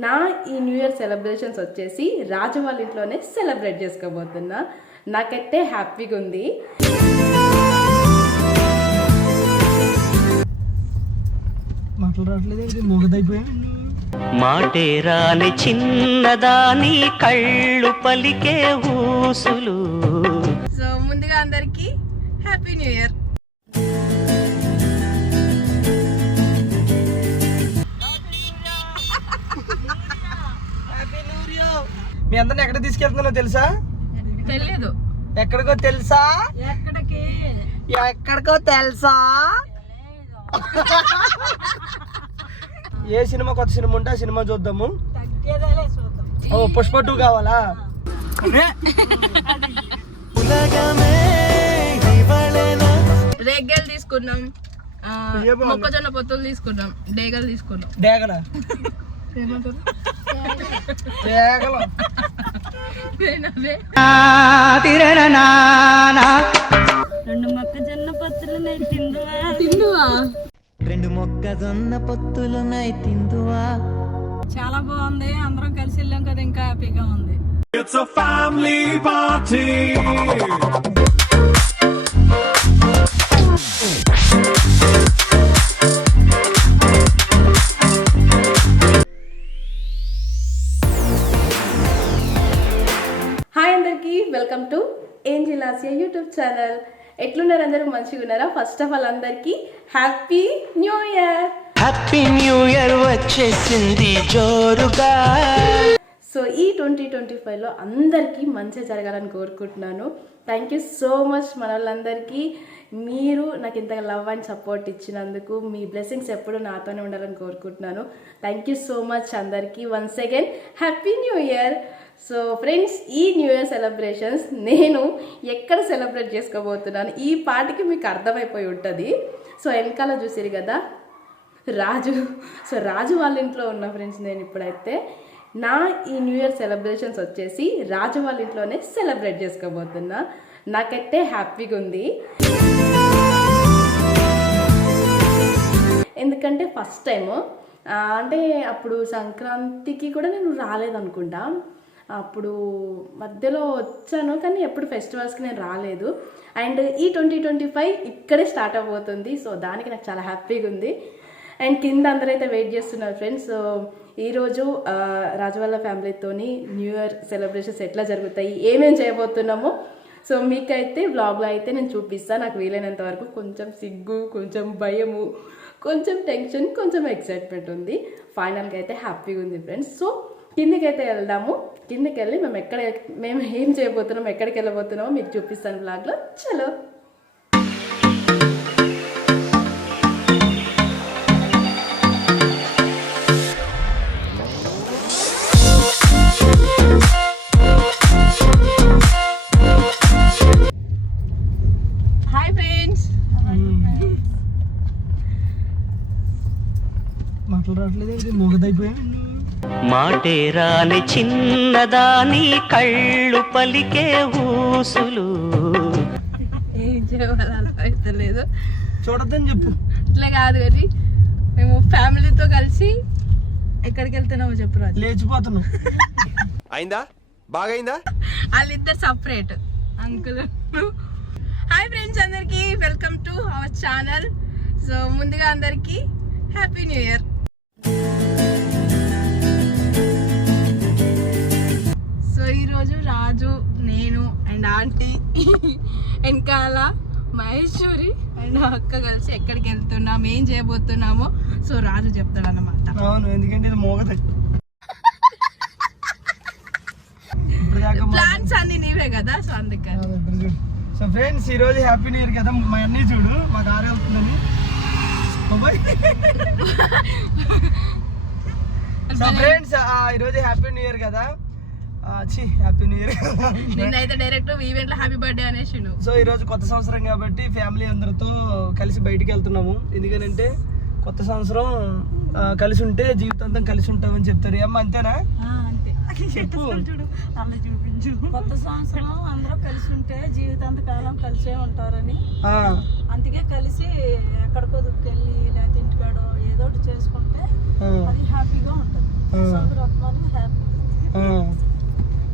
నా ఈ new year celebrations వచ్చేసి రాజు వాళ్ళ ఇంట్లోనే సెలబ్రేట్ చేసుకోబోతున్నా. నాకైతే హ్యాపీగా ఉంది. మాటే రాని చిన్నదాని కళ్ళు పలికే ఊసులు. సో ముందుగా అందరికి హ్యాపీ న్యూ ఇయర్. మీ అందరిని ఎక్కడ తీసుకెళ్తున్నానో తెలుసా? తెలియదు. ఎక్కడికో తెలుసా? ఎక్కడికో తెలుసా? ఏ సినిమా కొత్త సినిమా ఉంటే ఆ సినిమా చూద్దాము. ఓ పుష్ప 2 కావాలా? రేగలు తీసుకున్నాం, మొక్కజొన్న పొత్తులు తీసుకున్నాం, డేగలు తీసుకున్నాం. డేగల డేగల రెండు మొక్కజొన్న పొత్తులున్నాయి తిందువా? తిందువా? రెండు మొక్కజొన్న పొత్తులున్నాయి తిందువా? చాలా బాగుంది. అందరం కలిసి వెళ్ళాం కదా, ఇంకా హ్యాపీగా ఉంది. It's a family party. Hi అందరికి, welcome to Angel Asia YouTube channel. ఎట్లున్నారు అందరూ? మంచిగా ఉన్నారా? ఫస్ట్ ఆఫ్ ఆల్ అందరికి happy new year. Happy new year వచ్చేసింది జోరుగా. సో ఈ 2025లో అందరికీ మంచిగా జరగాలని కోరుకుంటున్నాను. థ్యాంక్ యూ సో మచ్ మన వాళ్ళందరికీ. మీరు నాకు ఇంతగా లవ్ అండ్ సపోర్ట్ ఇచ్చినందుకు, మీ బ్లెస్సింగ్స్ ఎప్పుడు నాతోనే ఉండాలని కోరుకుంటున్నాను. థ్యాంక్ యూ సో మచ్ అందరికీ. Once again happy new year. So friends, ఈ న్యూ ఇయర్ సెలబ్రేషన్స్ నేను ఎక్కడ సెలబ్రేట్ చేసుకోబోతున్నాను ఈ పాటికి మీకు అర్థమైపోయి ఉంటుంది. సో వెనకాల చూసిరు కదా రాజు. సో రాజు వాళ్ళ ఇంట్లో ఉన్న ఫ్రెండ్స్, నేను ఇప్పుడైతే నా ఈ న్యూ ఇయర్ సెలబ్రేషన్స్ వచ్చేసి రాజు వాళ్ళ ఇంట్లోనే సెలబ్రేట్ చేసుకోబోతున్నా. నాకైతే హ్యాపీగా ఉంది. ఎందుకంటే ఫస్ట్ టైము, అంటే అప్పుడు సంక్రాంతికి కూడా నేను రాలేదనుకుంటా. అప్పుడు మధ్యలో వచ్చాను, కానీ ఎప్పుడు ఫెస్టివల్స్కి నేను రాలేదు. అండ్ ఈ 2025 ఇక్కడే స్టార్ట్ అవబోతుంది. సో దానికి నాకు చాలా హ్యాపీగా ఉంది. అండ్ కింద అందరైతే వెయిట్ చేస్తున్నారు ఫ్రెండ్స్. సో ఈరోజు రాజు వాళ్ళ ఫ్యామిలీతోని న్యూ ఇయర్ సెలబ్రేషన్స్ ఎట్లా జరుగుతాయి, ఏమేమి చేయబోతున్నామో సో మీకైతే వ్లాగ్లో అయితే నేను చూపిస్తాను. నాకు వీలైనంత వరకు కొంచెం సిగ్గు, కొంచెం భయము, కొంచెం టెన్షన్, కొంచెం ఎక్సైట్మెంట్ ఉంది. ఫైనల్గా అయితే హ్యాపీగా ఉంది ఫ్రెండ్స్. సో కిందికి అయితే వెళ్దాము. కిందికి వెళ్ళి మేము ఏం చేయబోతున్నాం, ఎక్కడికి వెళ్ళబోతున్నామో మీకు చూపిస్తాను వ్లాగ్లో. చలో. Hi friends. మాట్లాడట్లేదు, మొగదైపోయా. మాటే రాని చిన్నదాని కళ్ళు పలికే ఊసులు. ఏం చేయాలో అయితే లేదు. చూడద్దని చెప్పు. ఇట్లా కాదు కానీ మేము ఫ్యామిలీతో కలిసి ఎక్కడికి వెళ్తున్నామో చెప్పు రాజు. లేచిపోతున్నాం. అయిందా? బాగైందా? వాళ్ళిద్దరు సపరేట్ అంకుల్. హాయ్ ఫ్రెండ్స్ అందరికి, welcome to our channel. So ముందుగా అందరికి హ్యాపీ న్యూ ఇయర్. సో ఈరోజు రాజు, నేను అండ్ ఆంటీ, వెనకాల మహేశ్వరి అండ్ అక్క కలిసి ఎక్కడికి వెళ్తున్నాం, ఏం చేయబోతున్నామో సో రాజు చెప్తాడు అన్నమాట. అవును, ఎందుకంటే ఇది మోగదు. ప్లాన్స్ అన్ని నీవే కదా, సో అందుకని. సో ఫ్రెండ్స్, ఈరోజు హ్యాపీ న్యూ ఇయర్ కదా. మా అన్నీ చూడు, మా కారు వెళ్తుందని. సో ఫ్రెండ్స్, ఈరోజు హ్యాపీ న్యూ ఇయర్ కదా. Happy new year. నిన్నైతే డైరెక్ట్ ఈవెంట్ లో హ్యాపీ బర్త్డే అనేసి. సో ఈరోజు కొత్త సంవత్సరం కాబట్టి ఫ్యామిలీ అందరితో కలిసి బయటికి వెళ్తున్నాము. ఎందుకంటే కొత్త సంవత్సరం కలిసి ఉంటే జీవితాంతం కలిసి ఉంటామని చెప్తారు. అమ్మ అంతేనా? చెప్పు. కొత్త సంవత్సరం అందరూ కలిసి ఉంటే జీవితాంత కాలం కలిసే ఉంటారని, అందుకే కలిసి ఎక్కడికో దుక్కెళ్ళి లేకపోతే ఇంటికాడో ఏదో ఒకటి చేసుకుంటే అది హ్యాపీగా ఉంటుంది. సంక్రాంతి హ్యాపీ.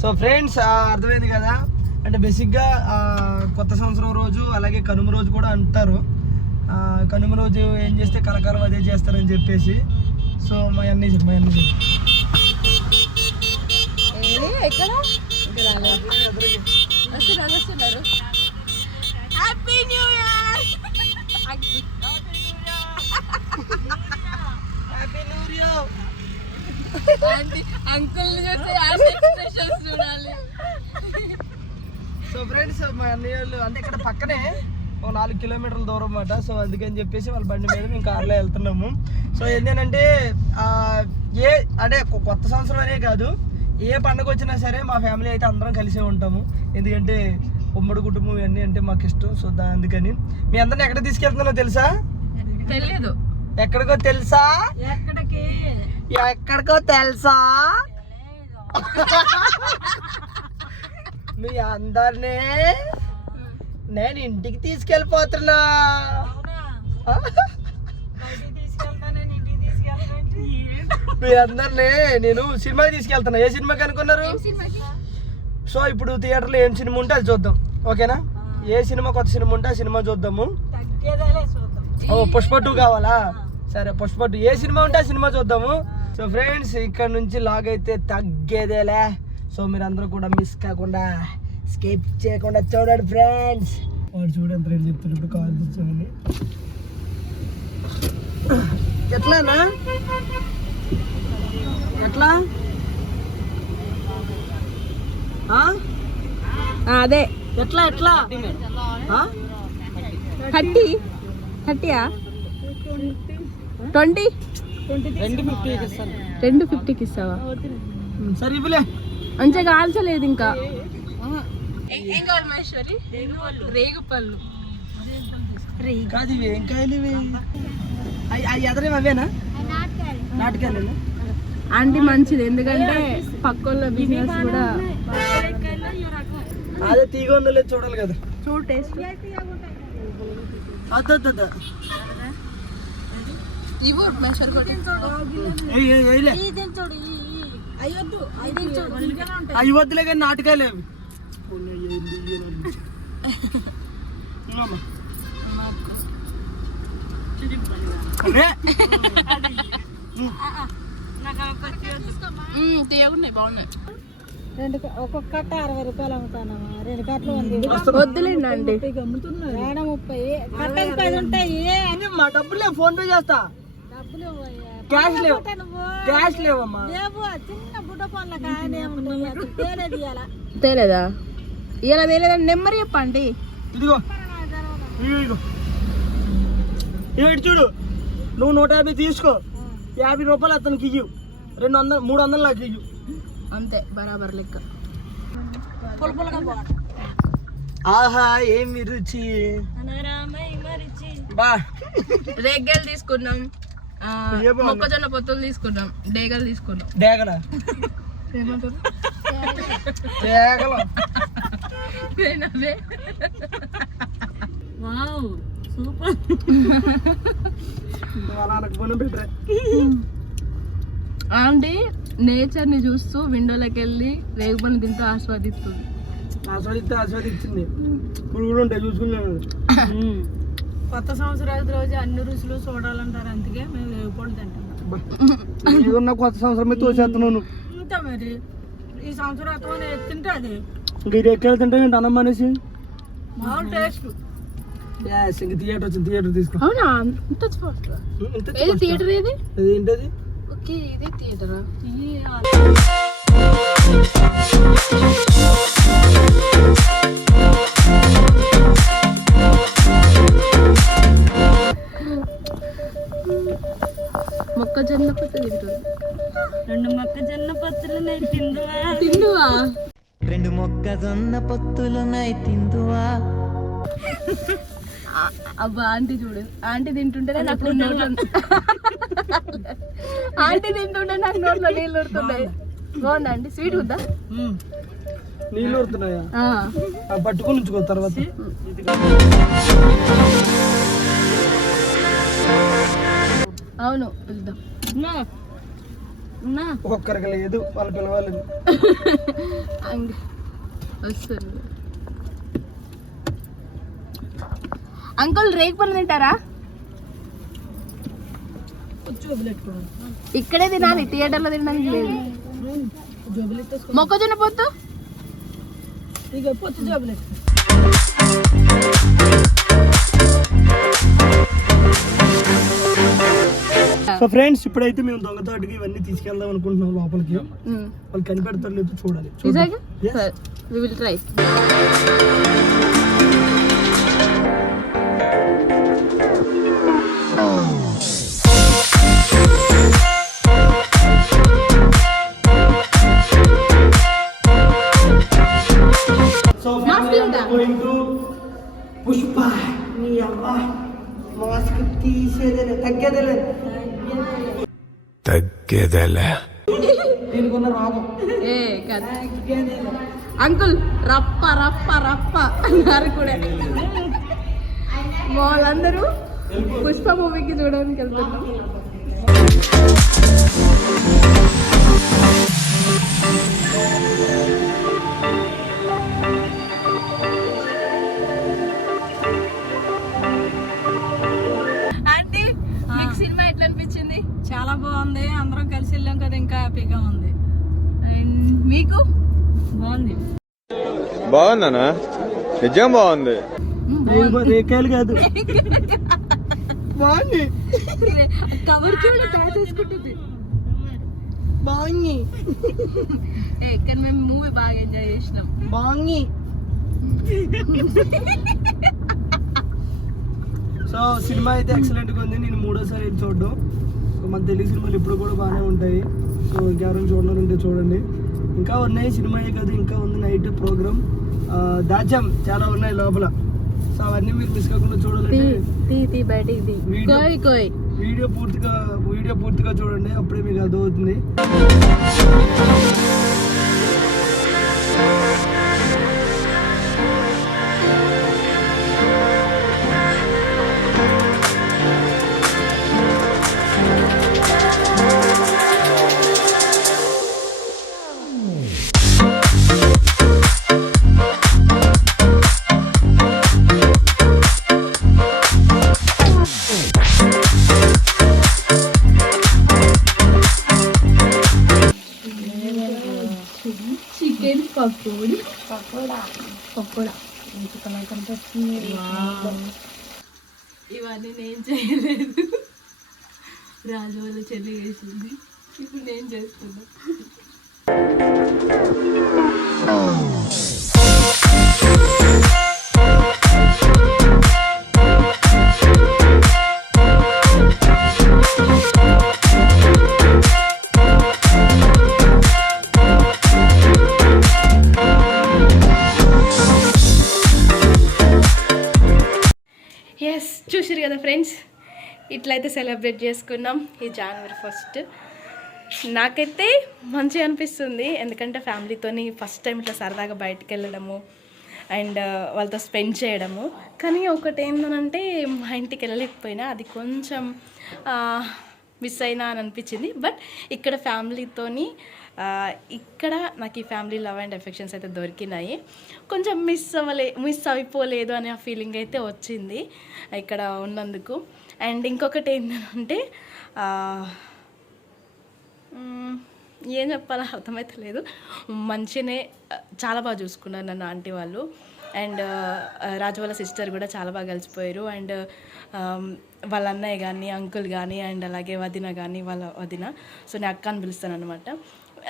సో ఫ్రెండ్స్ అర్థమైంది కదా, అంటే బేసిక్గా కొత్త సంవత్సరం రోజు అలాగే కనుమ రోజు కూడా అంటారు. కనుమ రోజు ఏం చేస్తే కలకాలం అదే చేస్తారని చెప్పేసి. సో మా అన్నీ ఎక్కడ వస్తున్నారు. Happy new year. అంకుల్ చూడాలి. సో ఫ్రెండ్స్ మా అన్నయ్య వాళ్ళు అంటే ఇక్కడ పక్కనే ఓ 4 కిలోమీటర్ల దూరం అన్నమాట. సో అందుకని చెప్పేసి వాళ్ళ బండి మీద మేము కార్లో వెళ్తున్నాము. సో ఏంటంటే అంటే కొత్త సంవత్సరం అనే కాదు, ఏ పండుగ వచ్చినా సరే మా ఫ్యామిలీ అయితే అందరం కలిసే ఉంటాము. ఎందుకంటే ఉమ్మడి కుటుంబం ఇవన్నీ అంటే మాకు ఇష్టం. సో అందుకని మీ అందరిని ఎక్కడ తీసుకెళ్తున్నానో తెలుసా? తెలియదు. ఎక్కడికో తెలుసా? ఎక్కడికి? ఎక్కడికో తెలుసా? మీ అందరినీ నేను ఇంటికి తీసుకెళ్ళిపోతున్నా. బయటికి తీసుకెళ్తానని ఇంటికి తీసుకెళ్ళాలంటే మీ అందరినీ నేను సినిమాకి తీసుకెళ్తున్నా. ఏ సినిమాకి అనుకున్నారు? సో ఇప్పుడు థియేటర్లో ఏం సినిమా ఉంటే అది చూద్దాం, ఓకేనా? ఏ సినిమా కొత్త సినిమా ఉంటే ఆ సినిమా చూద్దాము. తగ్గేదేలే చూద్దాం. ఓ పుష్ప 2 కావాలా? సరే పుష్ప 2 ఏ సినిమా ఉంటే ఆ సినిమా చూద్దాము. సో ఫ్రెండ్స్ ఇక్కడ నుంచి లాగ్ అయితే తగ్గేదేలే. సో మీరు అందరూ కూడా మిస్ కాకుండా స్కిప్ చేయకుండా చూడండి ఫ్రెండ్స్. వాడు చూడండి రేపు చెప్తాడు. ఇప్పుడు కాల్ తెచ్చామని ఎట్లానా ఎట్లా అదే ఎట్లా ఎట్లా 30 20 250కి ఇస్తావా? సరే ఇవ్వలే. మంచిగా కాల్చలేదు ఇంకా. ఏం కావాలి మహేశ్వరి? రేగుపళ్ళు. కాదు ఇవి ఏం కాయలు ఇవి? అవి ఎదరేవి అవేనా? నాటకాయలు. ఆంటీ మంచిది, ఎందుకంటే పక్కోళ్ళ బిజినెస్ కూడా. అదే తీగ ఉందో లేదు చూడాలి కదా. చూడు టేస్ట్. ఇవ్వు మహేశ్వరి అవి వద్దులే కానీ నాటకాయలు అవి. తీయగున్నాయి, బాగున్నాయి. ఒక్కొక్క కట్ట 60 రూపాయలు అమ్ముతానమ్మా. 2 కట్టలు ఉంది. వద్దులేండి అండి. అమ్ముతున్నారు 30 కట్టలు 10 ఉంటాయి. మా డబ్బులు ఫోన్ పే చేస్తా. డబ్బులు క్యాష్ లేవు. క్యాష్ లేవమ్మా. లేవు. చిన్న బుడ్డ పనుల కాయనే తీయాలా? తేలేదా? ఇలా తేలేదని నెమ్మరి చెప్పండి. ఇదిగో ఇదిగో ఇటు చూడు. నువ్వు 150 తీసుకో, 50 రూపాయలు అతనికి ఇయ్యు, 200 300 నాకు ఇయ్యు. అంతే బరాబర్ లెక్క. ఆహా ఏమి రుచి. బా రేగలు తీసుకున్నాం, మొక్కజొన్న పొత్తులు తీసుకున్నాం, డేగలు తీసుకున్నాం. డేగల డేగల సూపర్. వాళ్ళకి బొనం పెట్టరా. ఆంటీ నేచర్ ని చూస్తూ విండోలోకి వెళ్ళి రేగుపళ్ళు తింటూ ఆస్వాదిస్తుంది. ఆస్వాదించింది. పురుగులు ఉంటాయి చూసుకున్నాను. కొత్త సంవత్సరాల రోజు అన్ని రుచులు చూడాలంటారు, అందుకే మేము రేగుపళ్ళు తింటాం. ఏదన్నా కొత్త సంవత్సరం తోసేస్తున్నాను. ఇంత మరి ఈ సంవత్సరం తింటుంది. ఇంక ఇది ఎక్కడ తింటాం ఏంటి అన్నం అనేసి. మామూలు టేస్ట్. ఇంక థియేటర్ వచ్చింది, థియేటర్ తీసుకో. అవునా? ఏది థియేటర్? ఏది ఏంటది? ఓకే ఇదే థియేటరా? మొక్కజొన్న పొత్తు తింటుంది. 2 మొక్కజొన్న పొత్తులు తిందువా? 2 మొక్కజొన్న పొత్తులున్నాయి తిందువా? అబ్బా ఆంటీ చూడు, ఆంటీ తింటుంటేనే నాకు నోట్లో ఆంటీ తింటుంటే నాకు నోట్లో నీళ్ళు ఉడుతున్నాయి. బాగుందా అండి? స్వీట్ ఉందా? నీళ్ళు ఉడుతున్నాయా? పట్టుకుని ఉంచుకో తర్వాత. అవును వెళ్దాం. ఒక్కరికి లేదు, వాళ్ళు పిలవాలి. వస్తుంది. అంకుల్ రేగు పళ్ళు తింటారా? ఇక్కడే తినాలి, థియేటర్లో తినడానికి లేదు. మొక్కజొన్న పొత్తు ఇక పొత్తు జోబులెట్. సో ఫ్రెండ్స్, ఇప్పుడైతే మేము దొంగతోటికి ఇవన్నీ తీసుకెళ్దాం అనుకుంటున్నాం లోపలికి. వాళ్ళు కనిపెడతారు లేదు చూడాలి. We will try. So going to Pushpa. నీ అమ్మ మాస్క్ తీసేదేలే, తగ్గేదేలే దీనికున్న రోగం. అంకుల్ రప్ప రప్ప రప్ప అన్నారు కూడా. వాళ్ళందరూ పుష్ప మూవీకి చూడడానికి వెళ్తున్నాం. సినిమా ఎట్లా అనిపించింది? చాలా బాగుంది. అందరం కలిసి వెళ్ళాం కదా, ఇంకా హ్యాపీగా ఉంది. అండ్ మీకు? బాగుంది. బాగుందనా? నిజం బాగుంది. రేకాయలు కాదు, బాగుంది. కవర్ చూడ చేసుకుంటుంది. బాగుంది. కానీ మేము మూవీ బాగా ఎంజాయ్ చేసినాం. బాగుంది. సో సినిమా అయితే ఎక్సలెంట్గా ఉంది. నేను 3వ సారి వెళ్ళి చూడడం. సో మన తెలుగు సినిమాలు ఇప్పుడు కూడా బాగానే ఉంటాయి. సో ఇంకెవరైనా చూడాలంటే చూడండి. ఇంకా ఉన్నాయి, సినిమాయే కాదు ఇంకా ఉంది నైట్ ప్రోగ్రామ్. దాచాం, చాలా ఉన్నాయి లోపల. సో అవన్నీ మీరు మిస్ కాకుండా చూడాలంటే వీడియో పూర్తిగా చూడండి, అప్పుడే మీకు అర్థమవుతుంది. చికెన్ పకోడీ. ఇవన్నీ నేను చేయలేదు, రాజు వాళ్ళ చెల్లి చేసింది. ఇప్పుడు నేను చేస్తున్నా. చూసిరు కదా ఫ్రెండ్స్, ఇట్లయితే సెలబ్రేట్ చేసుకున్నాం ఈ January 1st. నాకైతే మంచిగా అనిపిస్తుంది, ఎందుకంటే ఫ్యామిలీతోని ఫస్ట్ టైం ఇట్లా సరదాగా బయటకు వెళ్ళడము అండ్ వాళ్ళతో స్పెండ్ చేయడము. కానీ ఒకటి ఏంటంటే మా ఇంటికి వెళ్ళలేకపోయినా, అది కొంచెం మిస్ అయినా అని అనిపించింది. బట్ ఇక్కడ ఫ్యామిలీతోని ఇక్కడ నాకు ఈ ఫ్యామిలీ లవ్ అండ్ ఎఫెక్షన్స్ అయితే దొరికినాయి. కొంచెం మిస్ అయిపోలేదు అనే ఫీలింగ్ అయితే వచ్చింది ఇక్కడ ఉన్నందుకు. అండ్ ఇంకొకటి ఏంటంటే ఏం చెప్పాలో అర్థమవుతలేదు, మంచిగానే చాలా బాగా చూసుకున్నారు నన్ను ఆంటీ వాళ్ళు. అండ్ రాజు వాళ్ళ సిస్టర్ కూడా చాలా బాగా కలిసిపోయారు. అండ్ వాళ్ళ అన్నయ్య కానీ అంకుల్ కానీ అండ్ అలాగే వదిన కానీ వాళ్ళ వదిన, సో నేను అక్క అని పిలుస్తాను అనమాట.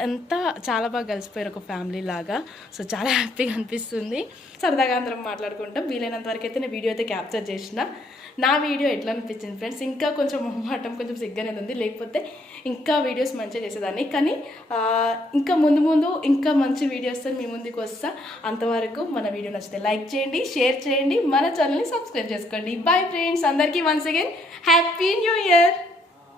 అంతా చాలా బాగా కలిసిపోయారు ఒక ఫ్యామిలీ లాగా. సో చాలా హ్యాపీగా అనిపిస్తుంది. సరదాగా అందరం మాట్లాడుకుంటాం. వీలైనంత వరకు అయితే నేను వీడియో అయితే క్యాప్చర్ చేసిన. నా వీడియో ఎట్లా అనిపించింది ఫ్రెండ్స్? ఇంకా కొంచెం మొహమాటం, కొంచెం సిగ్గనేది ఉంది, లేకపోతే ఇంకా వీడియోస్ మంచిగా చేసేదాన్ని. కానీ ఇంకా ముందు ఇంకా మంచి వీడియోస్తో మీ ముందుకు వస్తా. అంతవరకు మన వీడియో నచ్చితే లైక్ చేయండి, షేర్ చేయండి, మన ఛానల్ని సబ్స్క్రైబ్ చేసుకోండి. బాయ్ ఫ్రెండ్స్, అందరికీ once again happy new year.